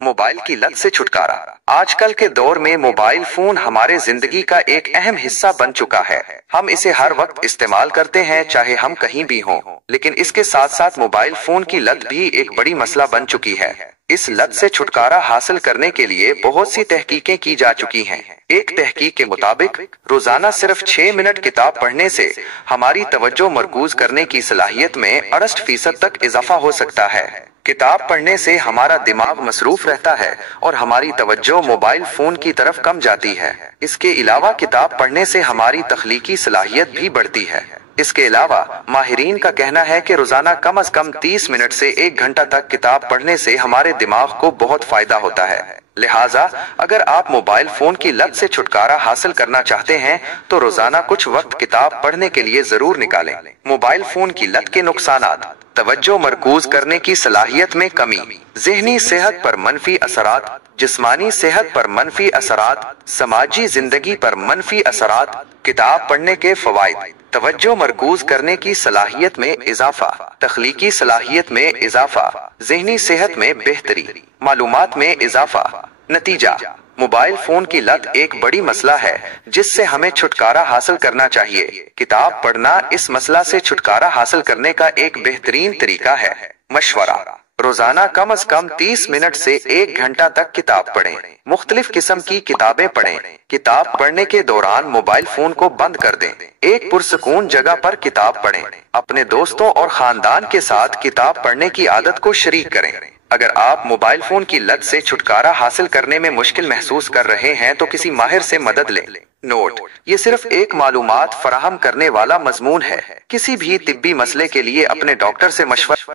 Mobile की लत से छुटकारा। आजकल के दौर में मोबाइल फोन हमारे जिंदगी का एक अहम हिस्सा बन चुका है। हम इसे हर वक्त इस्तेमाल करते हैं, चाहे हम कहीं भी हों। लेकिन इसके साथ साथ मोबाइल फोन की लत भी एक बड़ी मसला बन चुकी है। इस लत से छुटकारा हासिल करने के लिए बहुत सी तहकीकें की जा चुकी हैं। एक तहकीक के मुताबिक रोजाना सिर्फ 6 मिनट किताब पढ़ने से हमारी तवज्जो मरकूज करने की सलाहियत में 68% तक इजाफा हो सकता है। किताब पढ़ने से हमारा दिमाग मसरूफ रहता है और हमारी तवज्जो मोबाइल फोन की तरफ कम जाती है। इसके अलावा किताब पढ़ने से हमारी तख्लीकी सलाहियत भी बढ़ती है। इसके अलावा माहिरीन का कहना है कि रोजाना कम से कम 30 मिनट से 1 घंटा तक किताब पढ़ने से हमारे दिमाग को बहुत फायदा होता है। लिहाजा अगर आप मोबाइल फोन की लत से छुटकारा हासिल करना चाहते हैं तो रोजाना कुछ वक्त किताब पढ़ने के लिए जरूर निकालें। मोबाइल फोन की लत के नुकसानात: तवज्जो मरकूज करने की सलाहियत में कमी, ज़हनी सेहत पर मनफी असरात, जिस्मानी सेहत पर मनफी असरात, समाजी जिंदगी पर मनफी असरात। किताब पढ़ने के फवाइद: तवज्जो मरकूज करने की सलाहियत में इजाफा, तख्लीकी सलाहियत में इजाफा, ज़हनी सेहत में बेहतरी, मालूमात में इजाफा। नतीजा: मोबाइल फोन की लत एक बड़ी मसला है जिससे हमें छुटकारा हासिल करना चाहिए। किताब पढ़ना इस मसला से छुटकारा हासिल करने का एक बेहतरीन तरीका है। मशवरा: रोजाना कम से कम 30 मिनट से 1 घंटा तक किताब पढ़ें। मुख्तलिफ किस्म की किताबें पढ़ें। किताब पढ़ने के दौरान मोबाइल फोन को बंद कर दें। एक पुरसकून जगह पर किताब पढ़ें। अपने दोस्तों और खानदान के साथ किताब पढ़ने की आदत को शरीक करें। अगर आप मोबाइल फोन की लत से छुटकारा हासिल करने में मुश्किल महसूस कर रहे हैं तो किसी माहिर से मदद लें। नोट: ये सिर्फ एक मालूमात फराहम करने वाला मजमून है। किसी भी तिब्बी मसले के लिए अपने डॉक्टर से मशवरा